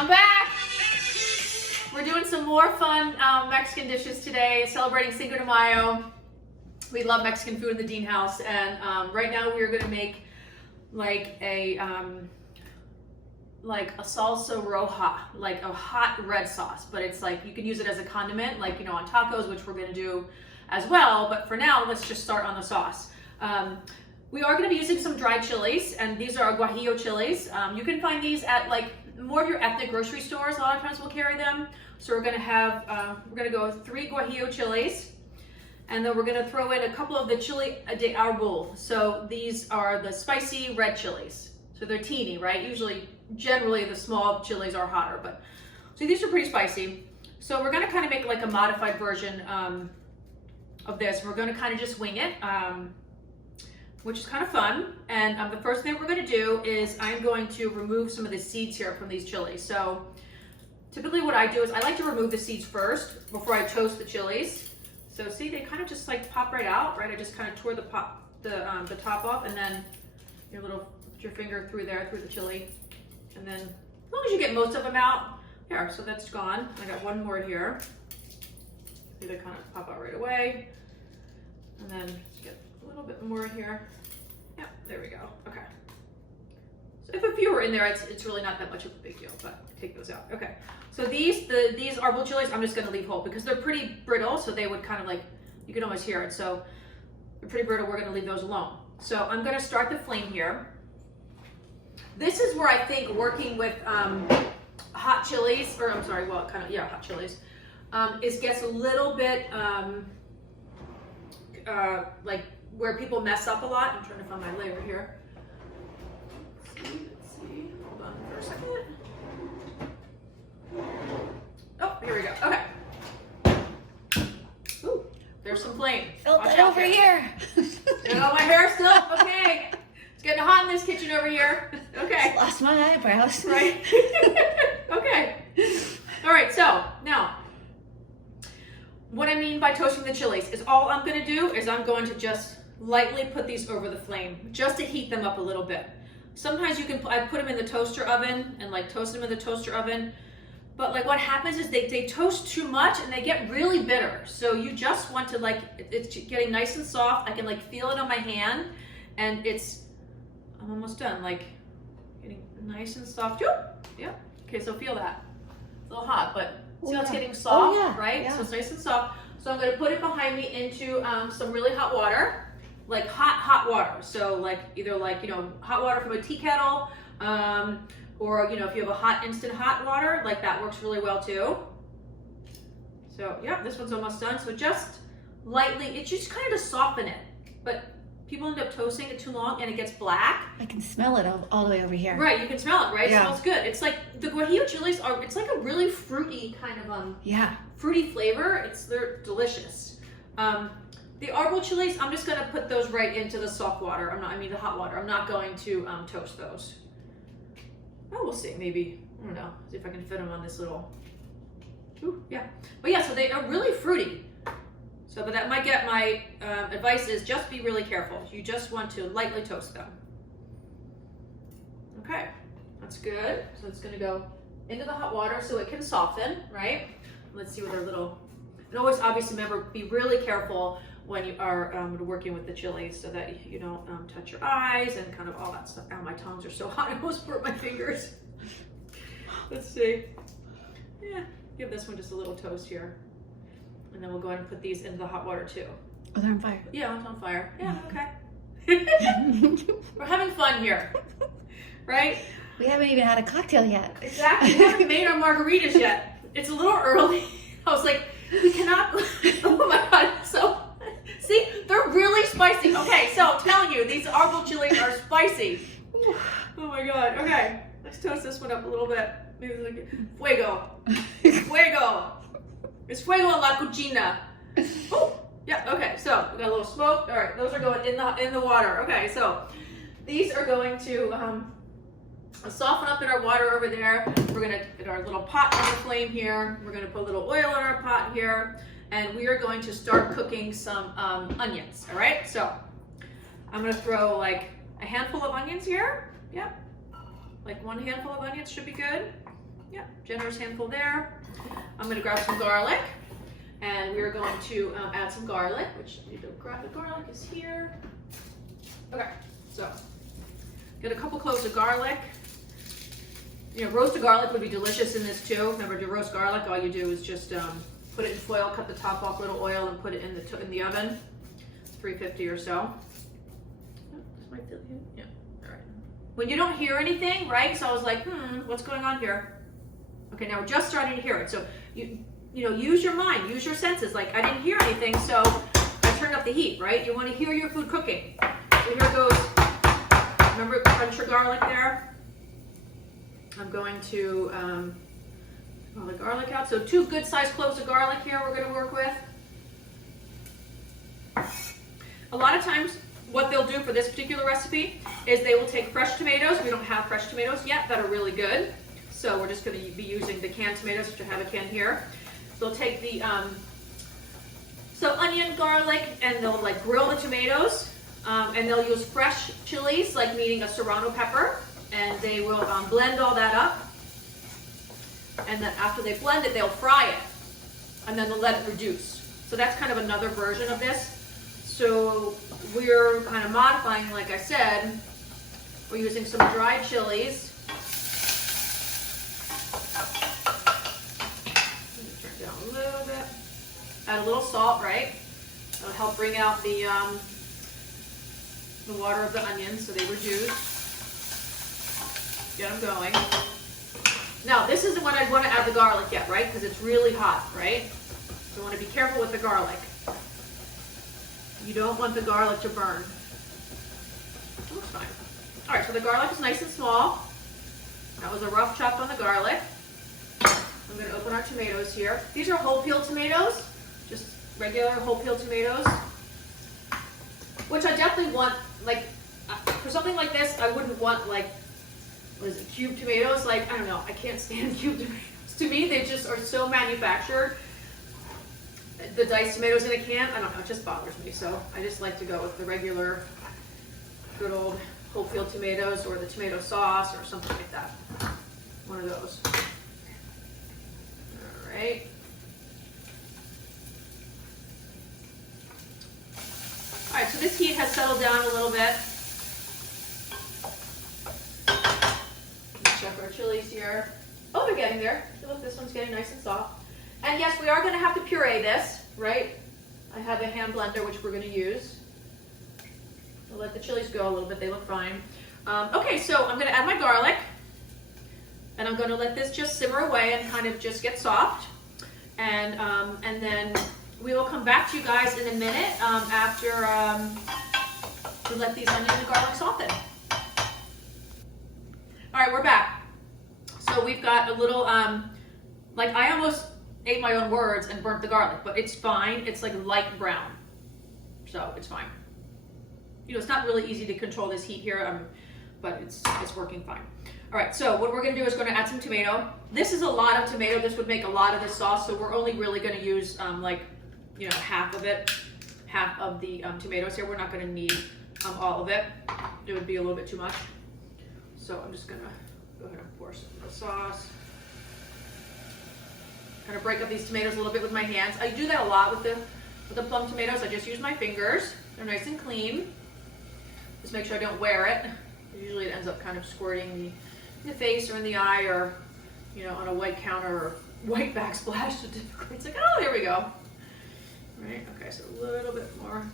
I'm back. We're doing some more fun Mexican dishes today, celebrating Cinco de Mayo. We love Mexican food in the Dean house, and right now we are going to make like a salsa roja, like a hot red sauce, but it's like you can use it as a condiment, like on tacos, which we're going to do as well. But for now, let's just start on the sauce. We are going to be using some dried chilies, and these are guajillo chilies. You can find these at like more of your ethnic grocery stores. A lot of times we'll carry them. So we're going to have, we're going to go with 3 guajillo chilies, and then we're going to throw in a couple of the chili de arbol. So these are the spicy red chilies. So they're teeny, right? Generally the small chilies are hotter, but so these are pretty spicy. So we're going to kind of make like a modified version of this. We're going to kind of just wing it. Which is kind of fun. And the first thing we're going to do is I'm going to remove some of the seeds here from these chilies. So typically what I do is I like to remove the seeds first before I toast the chilies. So see, they kind of just like pop right out, right? I just kind of tore the top off, and then put your finger through there, through the chili. And then as long as you get most of them out, here, so that's gone. I got one more here. See, they kind of pop out right away. And then just get a little bit more here. Yeah, there we go. Okay. So if a few are in there, it's really not that much of a big deal, but take those out. Okay. So these arbol chilies, I'm just going to leave whole because they're pretty brittle, so they would kind of like, you can almost hear it. So they're pretty brittle. We're going to leave those alone. So I'm going to start the flame here. This is where I think working with hot chilies, or I'm sorry, well, kind of, yeah, hot chilies, gets a little bit like where people mess up a lot. I'm trying to find my layer here. Let's see. Hold on for a second. Oh, here we go. Okay. Ooh, there's some flame. Felt it over here. My hair still? Okay. It's getting hot in this kitchen over here. Okay. Just lost my eyebrows. Right. Okay. All right, so now, what I mean by toasting the chilies is all I'm going to do is I'm going to just lightly put these over the flame just to heat them up a little bit. Sometimes I put them in the toaster oven and like toast them in the toaster oven, but like what happens is they toast too much and they get really bitter. So you just want to like, it's getting nice and soft. I can like feel it on my hand, and I'm almost done, like getting nice and soft. Yeah. Okay, so feel that. It's a little hot, but see how it's getting soft, right? Yeah. So it's nice and soft. So I'm going to put it behind me into some really hot water, like hot water. So like either like, hot water from a tea kettle, or, if you have a hot instant hot water, like that works really well too. So yeah, this one's almost done. So just lightly, it's just kind of to soften it, but people end up toasting it too long and it gets black. I can smell it all the way over here. Right, you can smell it, right? Yeah. It smells good. It's like the guajillo chilies it's like a really fruity kind of fruity flavor. They're delicious. The arbol chilies, I'm just gonna put those right into the soft water. The hot water. I'm not going to toast those. Oh, we'll see. Maybe, I don't know. See if I can fit them on this little. Ooh, yeah. But yeah, so they are really fruity. So, but that might get my advice is just be really careful. You just want to lightly toast them. Okay, that's good. So it's gonna go into the hot water so it can soften, right? Let's see what our little, and always obviously remember, be really careful when you are working with the chilies so that you don't touch your eyes and kind of all that stuff. Ow, my tongs are so hot, I almost burnt my fingers. Let's see. Yeah, give this one just a little toast here. And then we'll go ahead and put these into the hot water too. Oh, they're on fire. Yeah, it's on fire. Yeah, okay. We're having fun here, right? We haven't even had a cocktail yet. Exactly. We haven't made our margaritas yet. It's a little early. I was like, we cannot. Oh my God. So, see, they're really spicy. Okay, so I'm telling you, these arbol chilies are spicy. Oh my God. Okay, let's toast this one up a little bit. Maybe like fuego. Fuego. It's fuego en la cocina. Oh, yeah, okay, so we got a little smoke. All right, those are going in the water. Okay, so these are going to soften up in our water over there. We're gonna get our little pot on the flame here. We're gonna put a little oil in our pot here, and we are going to start cooking some onions, all right? So I'm gonna throw like a handful of onions here. Yep, like one handful of onions should be good. Yeah, generous handful there. I'm gonna grab some garlic, and we're going to add some garlic, which I need to grab the garlic is here. Okay, so get a couple cloves of garlic. You know, roasted garlic would be delicious in this too. Remember, to roast garlic, all you do is just put it in foil, cut the top off, little oil, and put it in the oven, 350 or so. Yeah, all right. When you don't hear anything, right? So I was like, what's going on here? Okay, now we're just starting to hear it. So you know, use your mind, use your senses. Like, I didn't hear anything, so I turned up the heat, right? You want to hear your food cooking. So here goes. Remember, crunch your garlic there. I'm going to pull the garlic out. So 2 good-sized cloves of garlic here we're going to work with. A lot of times what they'll do for this particular recipe is they will take fresh tomatoes. We don't have fresh tomatoes yet that are really good. So we're just going to be using the canned tomatoes, which I have a can here. They'll take the onion, garlic, and they'll like grill the tomatoes. And they'll use fresh chilies, like meaning a serrano pepper. And they will blend all that up, and then after they blend it, they'll fry it, and then they'll let it reduce. So that's kind of another version of this. So we're kind of modifying, like I said, we're using some dried chilies. Turn it down a little bit. Add a little salt, right? That'll help bring out the water of the onions so they reduce. Get them going. Now, this isn't when I'd want to add the garlic yet, right? Because it's really hot, right? So I want to be careful with the garlic. You don't want the garlic to burn. It looks fine. All right, so the garlic is nice and small. That was a rough chop on the garlic. I'm going to open our tomatoes here. These are whole peeled tomatoes, just regular whole peeled tomatoes, which I definitely want, like, for something like this, I wouldn't want, like, what is it, cubed tomatoes? Like, I don't know, I can't stand cubed tomatoes. To me, they just are so manufactured. The diced tomatoes in a can, I don't know, it just bothers me. So I just like to go with the regular, good old whole peeled tomatoes, or the tomato sauce or something like that. One of those. All right. All right, so this heat has settled down a little bit. Check our chilies here. Oh, they're getting there. Look, this one's getting nice and soft. And yes, we are going to have to puree this, right? I have a hand blender, which we're going to use. I'll let the chilies go a little bit. They look fine. Okay, so I'm going to add my garlic. And I'm going to let this just simmer away and kind of just get soft. And then we will come back to you guys in a minute after we let these onions and garlic soften. All right, we're back. So we've got a little, like, I almost ate my own words and burnt the garlic, but it's fine. It's like light brown, so it's fine. You know, it's not really easy to control this heat here, but it's working fine. All right, so what we're gonna do is gonna add some tomato. This is a lot of tomato. This would make a lot of this sauce, so we're only really gonna use like, you know, half of it, half of the tomatoes here. We're not gonna need all of it. It would be a little bit too much. So I'm just gonna go ahead and pour some of the sauce. Kind of break up these tomatoes a little bit with my hands. I do that a lot with the plum tomatoes. I just use my fingers. They're nice and clean. Just make sure I don't wear it. Usually it ends up kind of squirting me in the face or in the eye, or, you know, on a white counter or white backsplash. So typically it's like, oh, there we go. Right, okay, so a little bit more.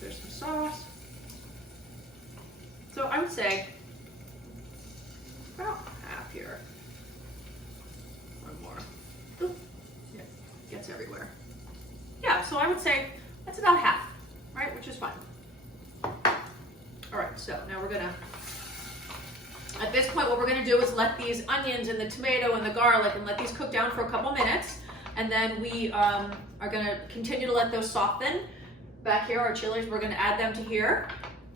There's some sauce. So I would say about half here. One more. Ooh, yeah, gets everywhere. Yeah, so I would say that's about half, right? Which is fine. All right, so now we're gonna, at this point, what we're gonna do is let these onions and the tomato and the garlic, and let these cook down for a couple minutes. And then we are gonna continue to let those soften. Back here, our chilies, we're gonna add them to here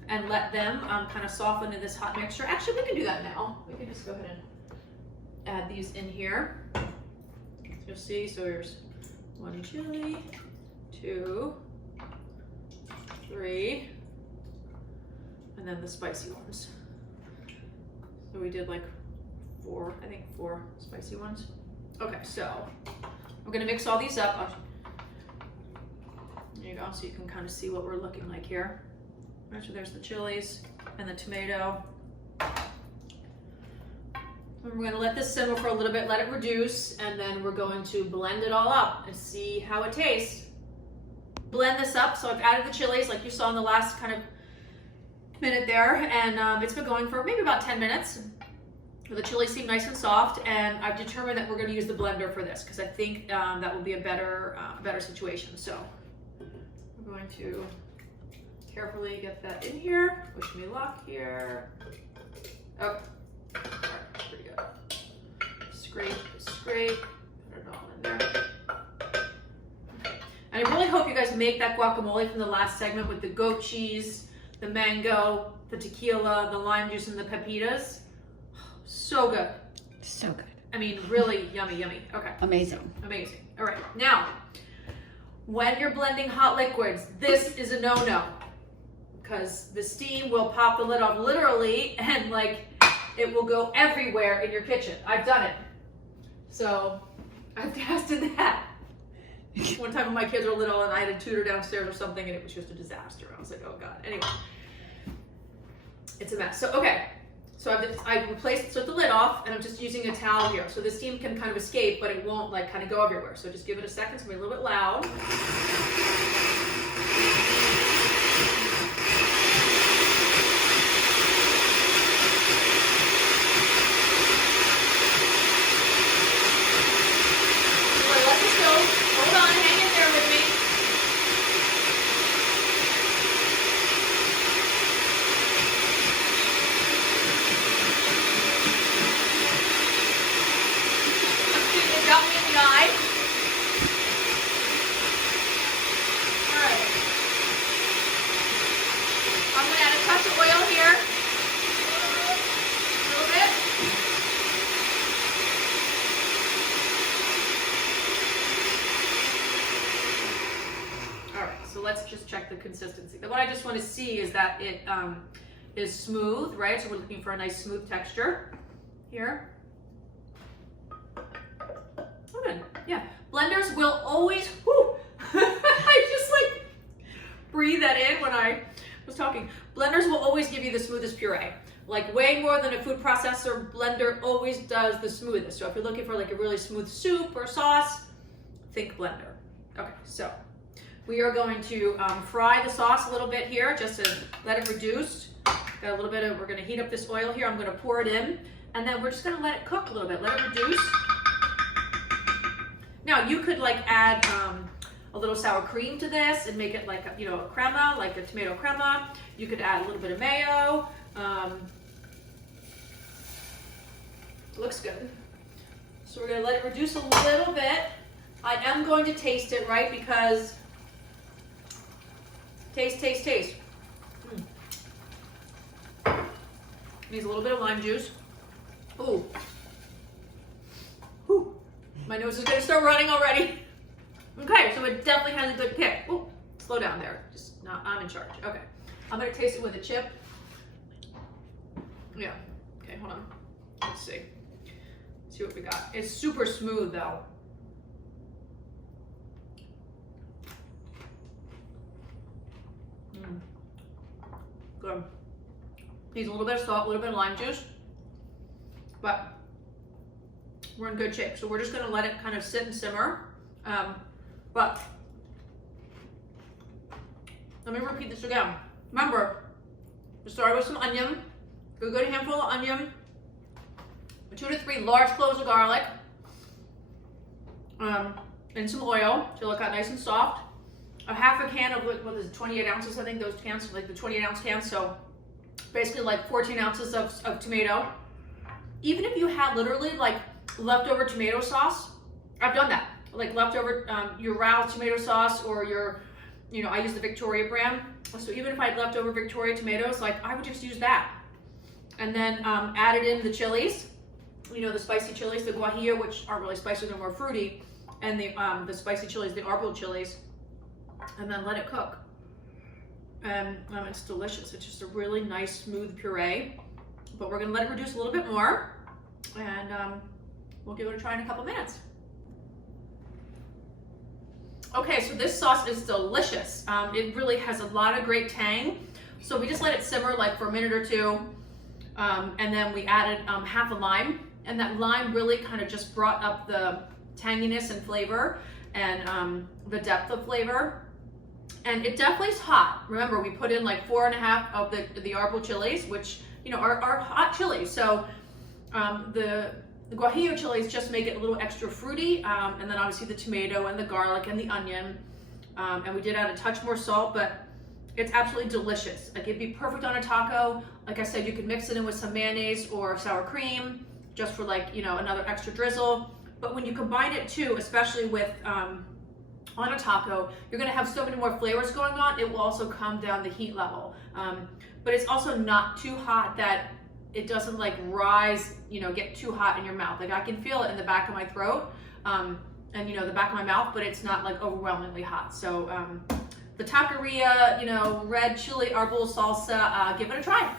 and let them kind of soften in this hot mixture. Actually, we can do that now. We can just go ahead and add these in here. You'll see, so here's 1 chili, 2, 3, and then the spicy ones. So we did like I think four spicy ones. Okay, so we're gonna mix all these up. There you go, so you can kind of see what we're looking like here. Right, so there's the chilies and the tomato. And we're gonna let this simmer for a little bit, let it reduce, and then we're going to blend it all up and see how it tastes. Blend this up, so I've added the chilies like you saw in the last kind of minute there, and it's been going for maybe about 10 minutes. The chilies seem nice and soft, and I've determined that we're gonna use the blender for this because I think that will be a better situation. So we're going to carefully get that in here. Wish me luck here. Oh, all right, pretty good. Scrape, scrape, put it all in there. Okay. And I really hope you guys make that guacamole from the last segment with the goat cheese, the mango, the tequila, the lime juice, and the pepitas. So good. So good. I mean, really yummy, yummy. Okay. Amazing. Amazing. All right. Now, when you're blending hot liquids, this is a no-no because the steam will pop the lid off literally, and like it will go everywhere in your kitchen. I've done it. So I've tested that. One time when my kids were little and I had a tutor downstairs or something and it was just a disaster. I was like, oh God. Anyway, it's a mess. So, okay. So I replaced the lid off, and I'm just using a towel here. So the steam can kind of escape, but it won't like kind of go everywhere. So just give it a second. It's gonna be a little bit loud. Let this go. Hold on, hang in there with me. Got me in the eye. All right. I'm going to add a touch of oil here. A little bit. All right, so let's just check the consistency. What I just want to see is that it is smooth, right? So we're looking for a nice smooth texture here. Good. Yeah, blenders will always, whoo, I just like breathe that in when I was talking. Blenders will always give you the smoothest puree. Like way more than a food processor, blender always does the smoothest. So if you're looking for like a really smooth soup or sauce, think blender. Okay, so we are going to fry the sauce a little bit here just to let it reduce. Got a little bit of, we're gonna heat up this oil here. I'm gonna pour it in, and then we're just gonna let it cook a little bit, let it reduce. Now you could like add a little sour cream to this and make it like a, a crema, like a tomato crema. You could add a little bit of mayo. Looks good. So we're gonna let it reduce a little bit. I am going to taste it, right? Because taste. Needs a little bit of lime juice. Ooh. Whew. My nose is gonna start running already. Okay, so it definitely has a good kick. Ooh, slow down there. Just not, I'm in charge. Okay. I'm gonna taste it with a chip. Yeah. Okay, hold on. Let's see. See what we got. It's super smooth though. Good. Needs a little bit of salt, a little bit of lime juice, but we're in good shape. So we're just gonna let it kind of sit and simmer. But let me repeat this again. Remember, we started with some onion, a good handful of onion, 2 to 3 large cloves of garlic, and some oil till it got nice and soft. A half a can of, what is it, 28 ounces, I think those cans, like the 28 ounce cans. So basically like 14 ounces of tomato. Even if you had literally like leftover tomato sauce, I've done that. Like leftover, your Ralph tomato sauce or your, I use the Victoria brand. So even if I had leftover Victoria tomatoes, like I would just use that. And then added in the chilies, the spicy chilies, the guajillo, which aren't really spicy, they're more fruity. And the spicy chilies, the arbol chilies. And then let it cook. And it's delicious. It's just a really nice, smooth puree. But we're gonna let it reduce a little bit more. and we'll give it a try in a couple minutes. Okay, so this sauce is delicious. It really has a lot of great tang. So we just let it simmer like for a minute or two, and then we added half a lime, and that lime really kind of just brought up the tanginess and flavor and the depth of flavor. And it definitely is hot. Remember, we put in like 4.5 of the arbol chilies, which, you know, are hot chilies. So the guajillo chilies just make it a little extra fruity, and then obviously the tomato and the garlic and the onion, and we did add a touch more salt, but it's absolutely delicious. Like, it'd be perfect on a taco. Like I said, you could mix it in with some mayonnaise or sour cream just for, like, you know, another extra drizzle. But when you combine it too, especially with on a taco, you're gonna have so many more flavors going on. It will also calm down the heat level, but it's also not too hot that it doesn't like rise, you know, get too hot in your mouth. Like, I can feel it in the back of my throat, and, you know, the back of my mouth, but it's not like overwhelmingly hot. So the taqueria, you know, red chili arbol salsa, give it a try.